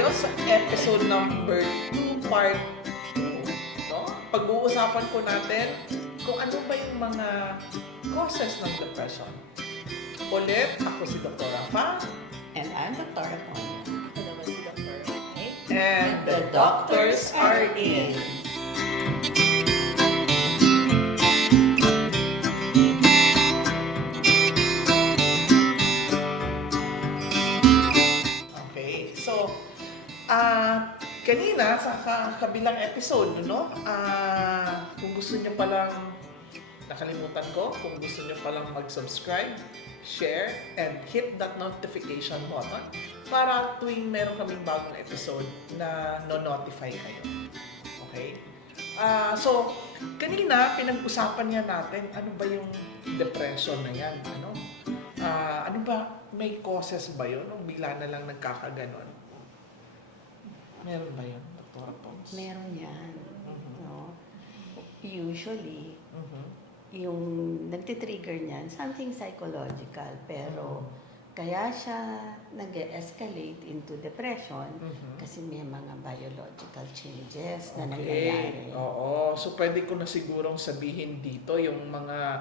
tayo sa episode number 2, part 2. No? Pag-uusapan po natin kung ano ba yung mga causes ng depression. Ulit, ako si Dr. Rafa. And I'm Dr. Rafa. Ako naman si Dr. Okay? And the doctors are in. Okay, so, kanina sa kabilang episode, no? Kung gusto niyo palang, nakalimutan ko, kung gusto niyo palang mag-subscribe, share, and hit that notification button para tuwing meron kaming bagong episode na no-notify kayo. Okay? So, kanina, pinag-usapan niya natin ano ba yung depression na yan, ano? Ano ba, may causes ba yun? O bigla na lang nagkakaganon? Meron ba yun, Dr. Pons? Meron yan. Mhm. No? Usually, Mhm. yung nagtitrigger niyan, something psychological. Pero, kaya siya nag-escalate into depression Mhm. kasi may mga biological changes na Okay. nangyayari. Oo. So, pwede ko na sigurong sabihin dito yung mga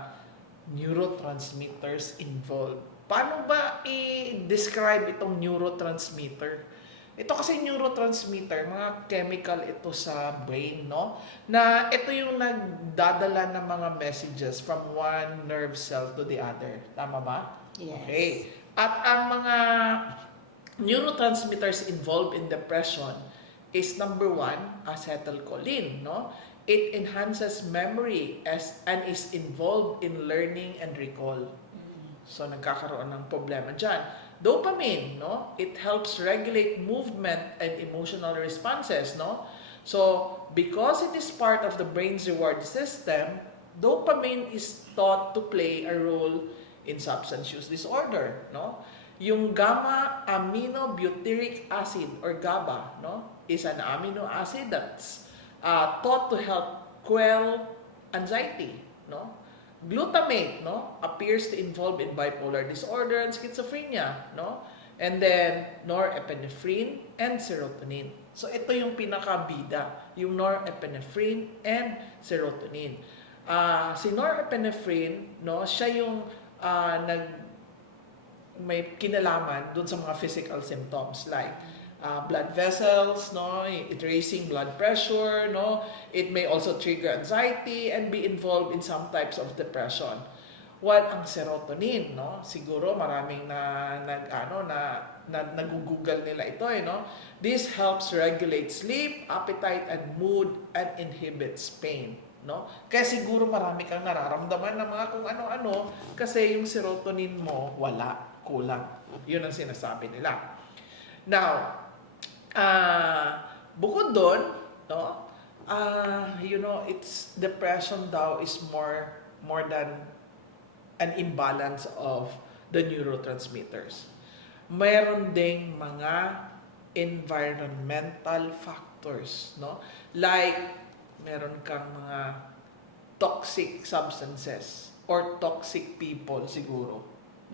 neurotransmitters involved. Paano ba i-describe itong neurotransmitter? Ito kasi neurotransmitter, mga chemical ito sa brain, no? Na ito yung nagdadala ng mga messages from one nerve cell to the other. Tama ba? Yes. Okay. At ang mga neurotransmitters involved in depression is number 1, acetylcholine, no? It enhances memory and is involved in learning and recall. So, nagkakaroon ng problema dyan. Dopamine, no? It helps regulate movement and emotional responses, no? So, because it is part of the brain's reward system, dopamine is thought to play a role in substance use disorder, no? Yung gamma-aminobutyric acid or GABA, no, is an amino acid that's thought to help quell anxiety, no? Glutamate, no, appears to involve in bipolar disorder and schizophrenia, no? And then norepinephrine and serotonin. So ito yung pinakabida, yung norepinephrine and serotonin. Si norepinephrine, no, siya yung may kinalaman dun sa mga physical symptoms like blood vessels, no, it raising blood pressure, no, it may also trigger anxiety and be involved in some types of depression. While ang serotonin, no, siguro maraming nag-google nila ito, no. This helps regulate sleep, appetite, and mood and inhibits pain, no. Kaya siguro marami kang nararamdaman ng mga kung ano-ano kasi yung serotonin mo wala, kulang. Yun ang sinasabi nila. Now, bukod doon, no, it's depression daw is more than an imbalance of the neurotransmitters. Mayroon ding mga environmental factors, no? Like, meron kang mga toxic substances or toxic people siguro,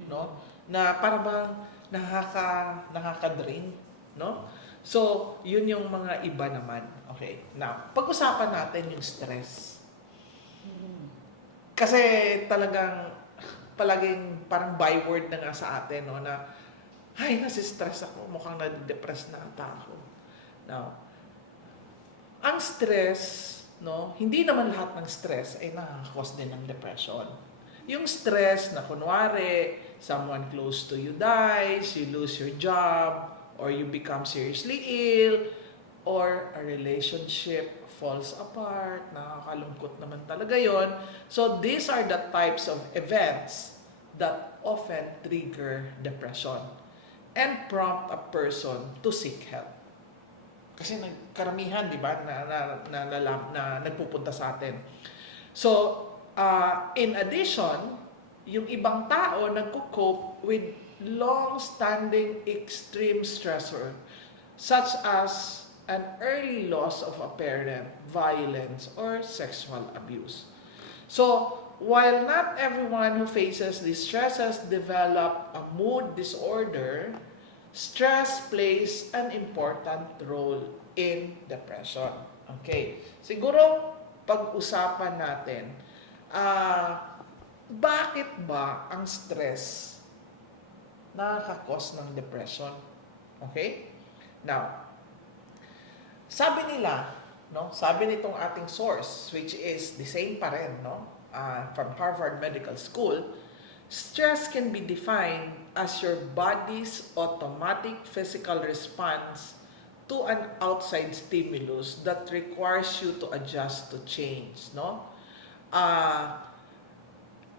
no? Na para bang nakaka-drain, no? So, yun yung mga iba naman. Okay. Now, pag-usapan natin yung stress. Kasi talagang palaging parang byword na nga sa atin, no, na ay, nasi-stress ako, mukhang na-depress na ata ako. Now, ang stress, no, hindi naman lahat ng stress ay nakaka-cause din ng depression. Yung stress na kunwari, someone close to you dies, you lose your job, or you become seriously ill, or a relationship falls apart, nakakalungkot naman talaga yon. So, these are the types of events that often trigger depression and prompt a person to seek help. Kasi karamihan, di ba, na nagpupunta sa atin. So, in addition, yung ibang tao nagko-cope with long-standing extreme stressor such as an early loss of a parent, violence, or sexual abuse. So, while not everyone who faces these stresses develop a mood disorder, stress plays an important role in depression. Okay. Siguro, pag-usapan natin, bakit ba ang stress nakaka-cause ng depression? Okay? Now, sabi nila, no? Sabi nitong ating source, which is the same pa rin, no? From Harvard Medical School, stress can be defined as your body's automatic physical response to an outside stimulus that requires you to adjust to change, no?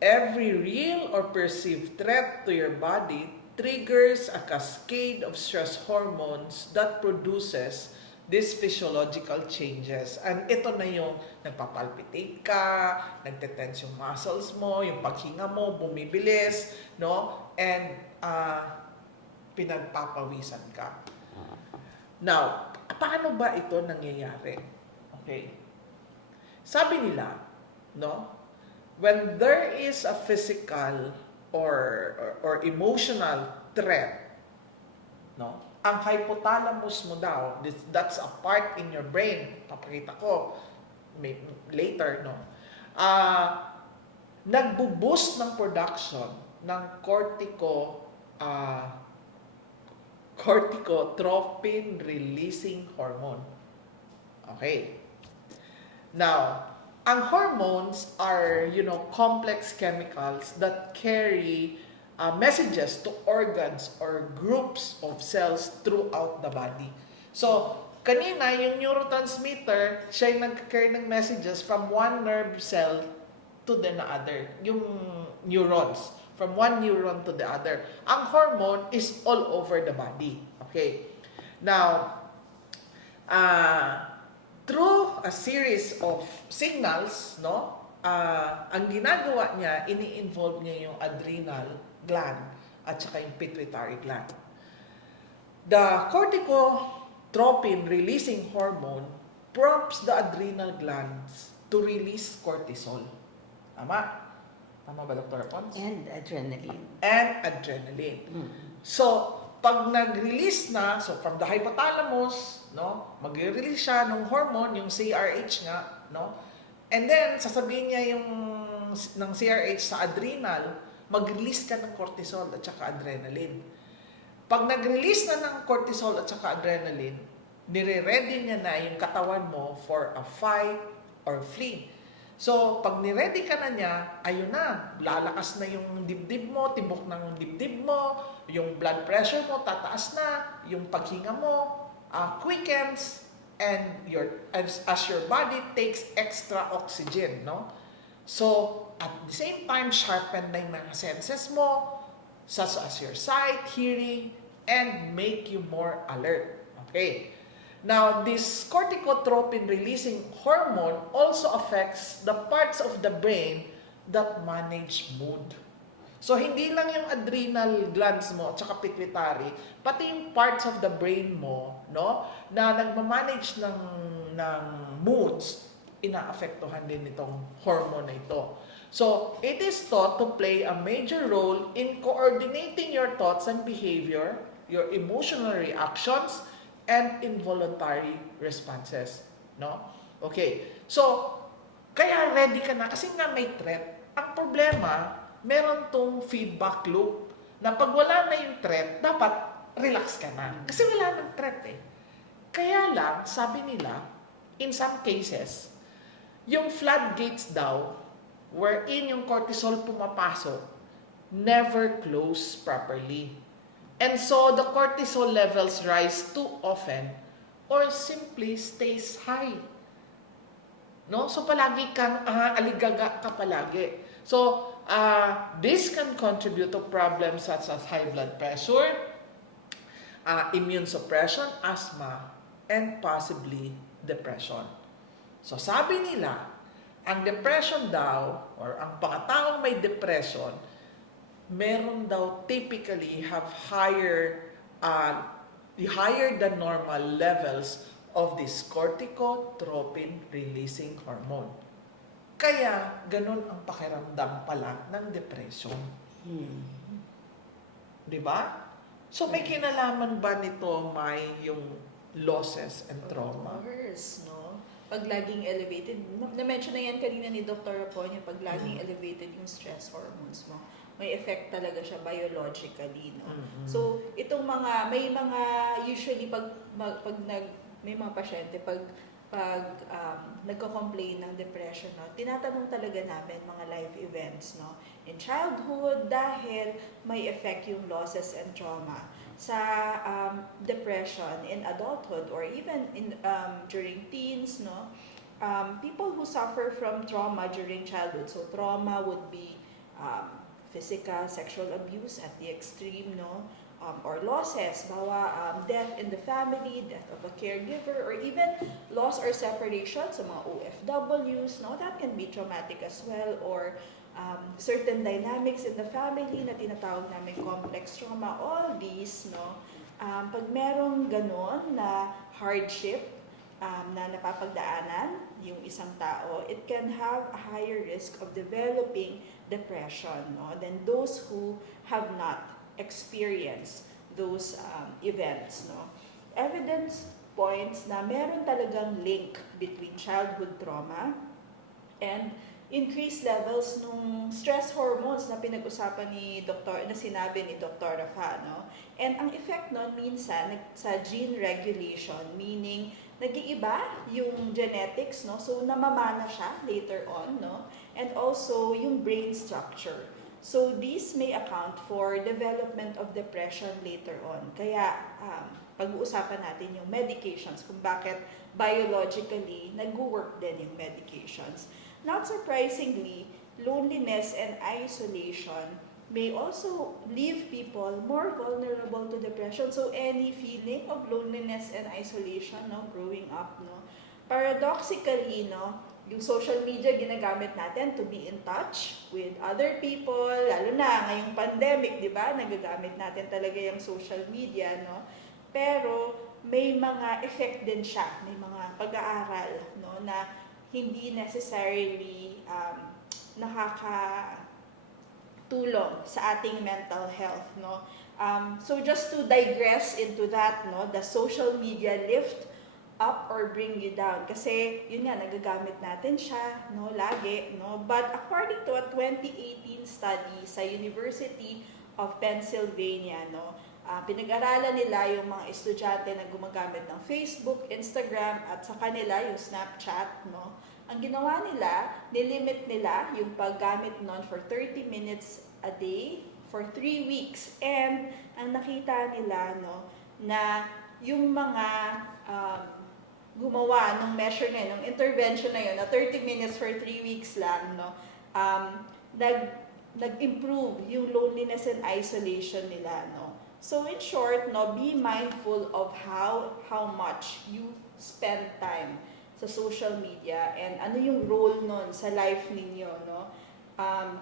Every real or perceived threat to your body triggers a cascade of stress hormones that produces these physiological changes. And ito na yung nagpapalpitate ka, nagtetense yung muscles mo, yung paghinga mo, bumibilis, no? And pinagpapawisan ka. Now, paano ba ito nangyayari? Okay. Sabi nila, no? When there is a physical or emotional threat, no? Ang hypothalamus mo daw, that's a part in your brain. Papakita ko later, no? Nagbo-boost ng production ng corticotropin releasing hormone. Okay. Now, ang hormones are, complex chemicals that carry messages to organs or groups of cells throughout the body. So, kanina, yung neurotransmitter, siya yung nag-carry ng messages from one nerve cell to the other. Yung neurons. From one neuron to the other. Ang hormone is all over the body. Okay. Now, through a series of signals, no? Ang ginagawa niya, ini-involve niya yung adrenal gland at saka yung pituitary gland. The corticotropin releasing hormone prompts the adrenal glands to release cortisol. Tama? Tama ba, Dr. Pons? And adrenaline. And adrenaline. So, pag nag-release na, so from the hypothalamus, no, mag-release siya ng hormone, yung CRH nga, no? And then, sasabihin niya yung ng CRH sa adrenal, mag-release ka ng cortisol at saka adrenaline. Pag nag-release na ng cortisol at saka adrenaline, nire-ready niya na yung katawan mo for a fight or flee. So, pag ni-ready ka na niya, ayun na, lalakas na yung dibdib mo, tibok ng dibdib mo, yung blood pressure mo, tataas na, yung paghinga mo, quickens, and as your body takes extra oxygen, no? So, at the same time, sharpen na yung mga senses mo, such as your sight, hearing, and make you more alert. Okay. Now, this corticotropin-releasing hormone also affects the parts of the brain that manage mood. So, hindi lang yung adrenal glands mo at saka pituitary, pati yung parts of the brain mo, no, na nagmamanage ng moods, inaapektuhan din itong hormone na ito. So, it is thought to play a major role in coordinating your thoughts and behavior, your emotional reactions, and involuntary responses. No? Okay. So, kaya ready ka na kasi nga may threat. Ang problema, meron tong feedback loop na pag wala na yung threat, dapat relax ka na. Kasi wala nang threat eh. Kaya lang, sabi nila, in some cases, yung floodgates daw, wherein yung cortisol pumapasok, never close properly. And so, the cortisol levels rise too often or simply stays high. No? So, palagi kang aligaga ka palagi. So, this can contribute to problems such as high blood pressure, immune suppression, asthma, and possibly depression. So, sabi nila, ang depression daw, or ang pangataong may depression, meron daw typically have higher than normal levels of this corticotropin releasing hormone. Kaya, ganun ang pakiramdam pala ng depression. Di ba? So may kinalaman ba nito yung losses and trauma? Of course, no? Pag laging elevated, na-mention na yan kanina ni Dr. Aponio, pag laging elevated yung stress hormones mo, may effect talaga siya biologically, no? So, itong may mga, usually may mga pasyente, pag nagko-complain ng depression, no, tinatanong talaga namin mga life events, no, in childhood, dahil may effect yung losses and trauma sa depression in adulthood or even during teens, no. People who suffer from trauma during childhood, so trauma would be physical, sexual abuse at the extreme, no, or losses, death in the family, death of a caregiver, or even loss or separation sa mga OFWs, no, that can be traumatic as well, or certain dynamics in the family na tinatawag namin complex trauma. All these, no, pag merong ganon na hardship na napapagdaanan yung isang tao, it can have a higher risk of developing depression, no, than those who have not experienced those events, no. Evidence points na meron talagang link between childhood trauma and increased levels nung stress hormones na pinag-usapan na sinabi ni Dr. Rafa, no? And ang effect nun minsan sa gene regulation, meaning nag-iiba yung genetics, no? So namamana siya later on, no? And also yung brain structure. So these may account for development of depression later on. Kaya pag-uusapan natin yung medications, kung bakit biologically nag-work din yung medications. Not surprisingly, loneliness and isolation may also leave people more vulnerable to depression. So any feeling of loneliness and isolation, no, growing up, no, paradoxically, no, yung social media ginagamit natin to be in touch with other people, lalo na ngayong pandemic, di ba? Nagagamit natin talaga yung social media, no? Pero may mga effect din siya, may mga pag-aaral, no, na hindi necessarily nakakatulong sa ating mental health, no. So just to digress into that, no, the social media lift up or bring you down, kasi yun nga, nagagamit natin siya, no, lagi, no. But according to a 2018 study sa University of Pennsylvania, no, pinag-aralan nila yung mga estudyante na gumagamit ng Facebook, Instagram, at sa kanila yung Snapchat, no. Ang ginawa nila, nilimit nila yung paggamit nun for 30 minutes a day for 3 weeks. And ang nakita nila, no, na yung mga gumawa ng measure na yun, ng intervention na yun, na 30 minutes for 3 weeks lang, no, nag-improve yung loneliness and isolation nila, no. So in short, no, be mindful of how much you spend time sa social media and ano yung role nun sa life ninyo, no.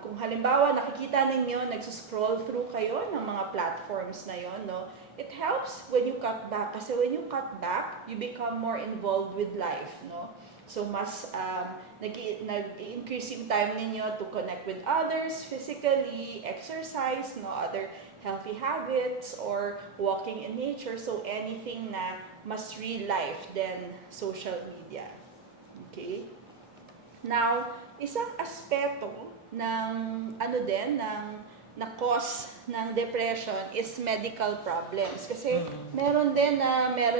Kung halimbawa nakikita ninyo, nagsuscroll through kayo ng mga platforms na yon, no, it helps when you cut back, kasi when you cut back, you become more involved with life, no. So mas nag-increase yung time ninyo to connect with others physically, exercise, no, other healthy habits, or walking in nature. So anything na mas real life than social media. Okay? Now, isang aspeto ng na cause ng depression is medical problems. Kasi meron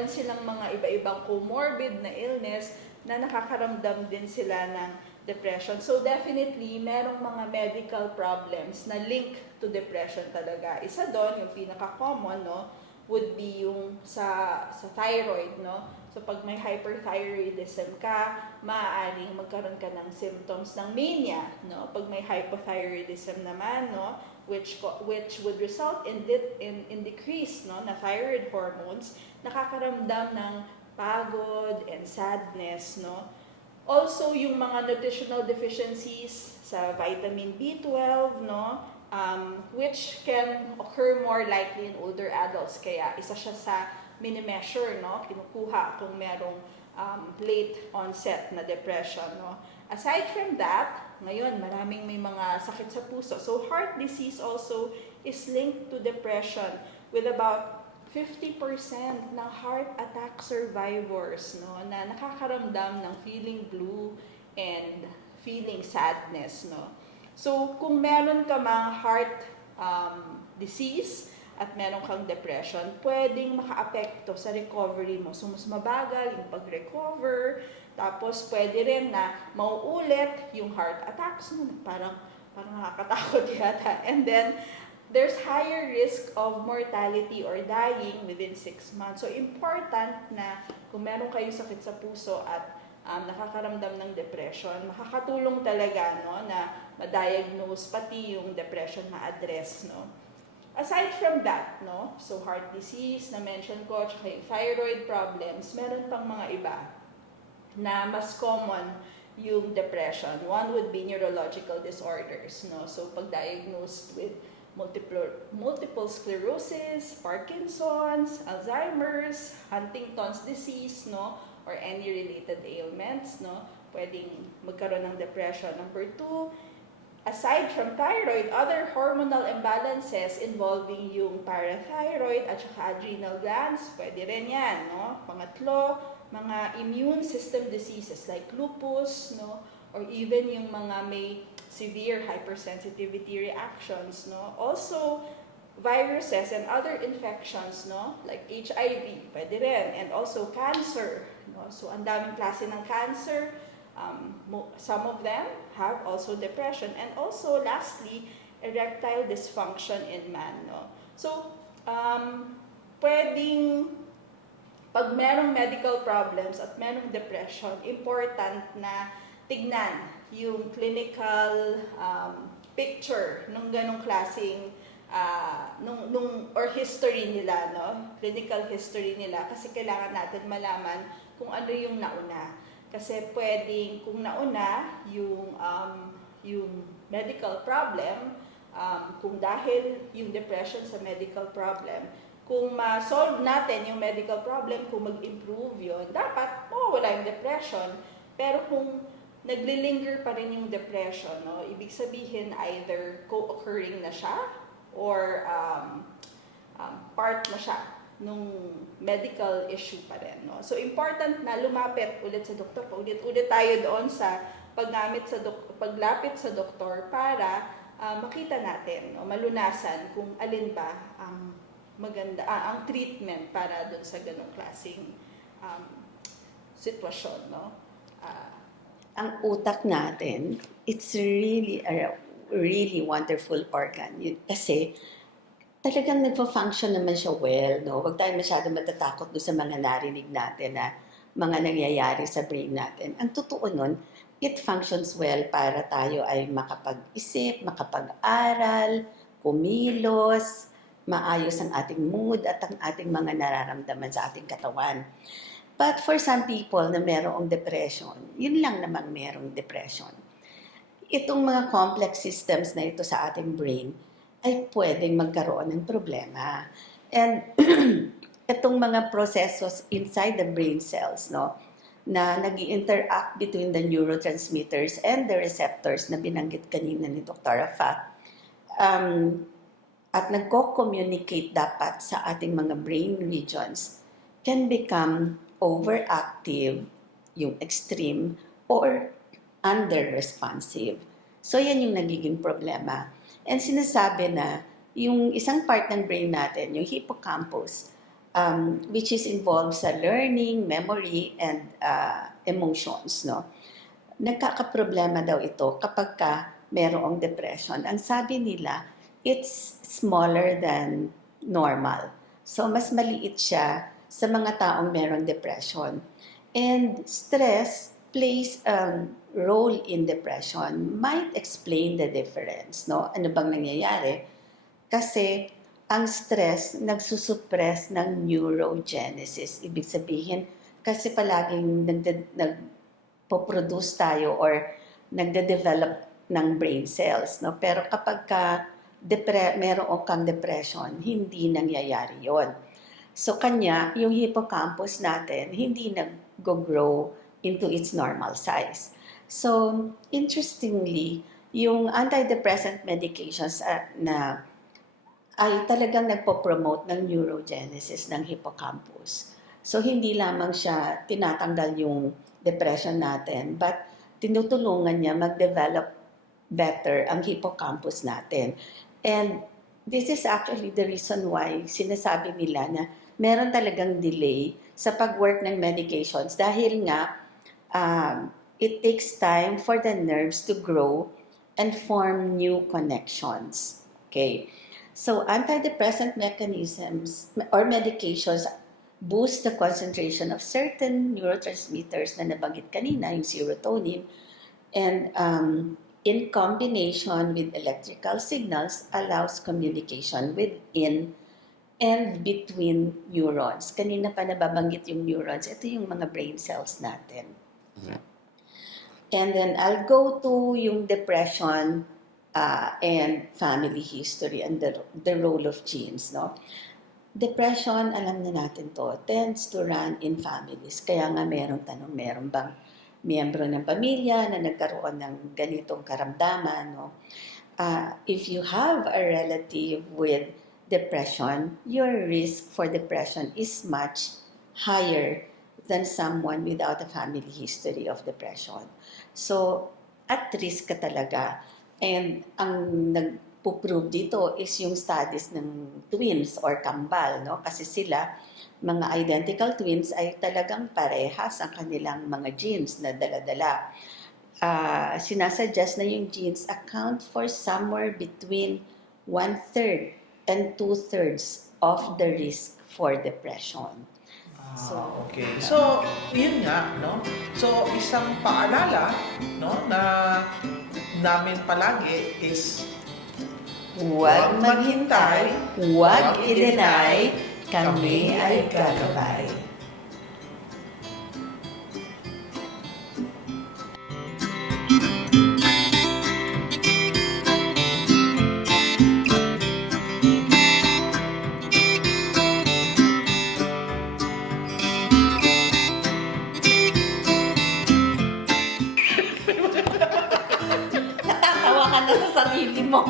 silang mga iba-ibang comorbid na illness na nakakaramdam din sila ng depression. So definitely, merong mga medical problems na link to depression talaga. Isa doon, yung pinaka-common, no, would be yung sa thyroid, no. So pag may hyperthyroidism ka, maaaring magkaroon ka ng symptoms ng mania, no. Pag may hypothyroidism naman, no, which would result in decrease, no, na thyroid hormones, nakakaramdam ng pagod and sadness, no. Also, yung mga nutritional deficiencies sa vitamin B12, no, which can occur more likely in older adults. Kaya isa siya sa mini-measure, no, kinukuha kung merong late onset na depression, no. Aside from that, ngayon maraming may mga sakit sa puso. So heart disease also is linked to depression, with about 50% ng heart attack survivors, no, na nakakaramdam ng feeling blue and feeling sadness, no. So, kung meron ka mang heart disease at meron kang depression, pwedeng makaapekto sa recovery mo. So, mas mabagal yung pag-recover, tapos pwede rin na mauulit yung heart attacks mo. Parang nakakatakot yata. And then, there's higher risk of mortality or dying within 6 months. So, important na kung meron kayong sakit sa puso at nakakaramdam ng depression, makakatulong talaga, no, na ma-diagnose pati yung depression ma-address, no. Aside from that, no, so heart disease na mention ko, tsaka yung thyroid problems, meron pang mga iba na mas common yung depression. One would be neurological disorders, no. So pag diagnosed with multiple sclerosis, Parkinson's, Alzheimer's, Huntington's disease, no, or any related ailments, no, pwedeng magkaroon ng depression. Number 2, aside from thyroid, other hormonal imbalances involving yung parathyroid at saka adrenal glands, pwede rin yan, no. Pangatlo, mga immune system diseases like lupus, no, or even yung mga may severe hypersensitivity reactions, no. Also, viruses and other infections, no, like HIV, pwede rin, and also cancer, no. So, ang daming klase ng cancer. Some of them have also depression, and also lastly, erectile dysfunction in man, no. So, pwedeng pag merong medical problems at merong depression, important na tignan yung clinical picture ng ganong klaseng or history nila, no? Clinical history nila, kasi kailangan natin malaman kung ano yung nauna. Kasi pwedeng kung nauna yung medical problem, kung dahil yung depression sa medical problem, kung ma-solve natin yung medical problem, kung mag-improve yun, dapat wala yung depression. Pero kung naglilinger pa rin yung depression, no, ibig sabihin either co-occurring na siya or part na siya nung medical issue pa rin, no. So important na lumapit ulit sa doktor. Ulit tayo doon sa paglapit sa doktor para makita natin, no, malunasan kung alin ba ang maganda ang treatment para doon sa ganong klaseng sitwasyon, no. Ang utak natin, it's really a really wonderful organ. Kasi talagang nagpa-function naman siya well, no? Huwag tayo masyado matatakot doon sa mga narinig natin na mga nangyayari sa brain natin. Ang totoo nun, it functions well para tayo ay makapag-isip, makapag-aral, kumilos, maayos ang ating mood at ang ating mga nararamdaman sa ating katawan. But for some people na merong depression, yun lang namang merong depression. Itong mga complex systems na ito sa ating brain ay pwedeng magkaroon ng problema. And itong mga processes inside the brain cells, no, na nag-interact between the neurotransmitters and the receptors na binanggit kanina ni Dr. Afat, at nagko-communicate dapat sa ating mga brain regions, can become overactive, yung extreme, or under-responsive. So, yan yung nagiging problema. And sinasabi na yung isang part ng brain natin, yung hippocampus, which is involved sa learning, memory, and emotions, no? Nagkakaproblema daw ito kapag merong depression. Ang sabi nila, it's smaller than normal. So, mas maliit siya sa mga taong merong depression. And stress plays a role in depression, might explain the difference, no? Ano bang nangyayari? Kasi ang stress nagsusuppress ng neurogenesis. Ibig sabihin, kasi palaging nagpo-produce tayo or nagde-develop ng brain cells, no? Pero kapag meron kang depression, hindi nangyayari yon. So kanya, yung hippocampus natin, hindi nag-grow into its normal size. So, interestingly, yung antidepressant medications na ay talagang nagpo-promote ng neurogenesis ng hippocampus. So, hindi lamang siya tinatanggal yung depression natin, but tinutulungan niya mag-develop better ang hippocampus natin. And this is actually the reason why sinasabi nila na meron talagang delay sa pag-work ng medications dahil nga it takes time for the nerves to grow and form new connections. Okay. So, antidepressant mechanisms or medications boost the concentration of certain neurotransmitters na nabanggit kanina, yung serotonin, and in combination with electrical signals, allows communication within and between neurons. Kanina pa nababanggit yung neurons. Ito yung mga brain cells natin. And then I'll go to yung depression and family history and the role of genes, no? Depression, alam na natin to, tends to run in families. Kaya nga merong tanong, meron bang miyembro ng pamilya na nagkaroon ng ganitong karamdaman, no? If you have a relative with depression, your risk for depression is much higher than someone without a family history of depression. So, at risk ka talaga. And ang nagpo-prove dito is yung studies ng twins or kambal, no? Kasi sila, mga identical twins ay talagang parehas ang kanilang mga genes na dala-dala. Sinasuggest na yung genes account for somewhere between 1/3 and 2/3 of the risk for depression. Okay. So, yun nga, no? So, isang paalala, no, na namin palagi is Huwag maghintay, huwag i-deny, kami ay gagabay. Natatawa ka na sa sarili mo.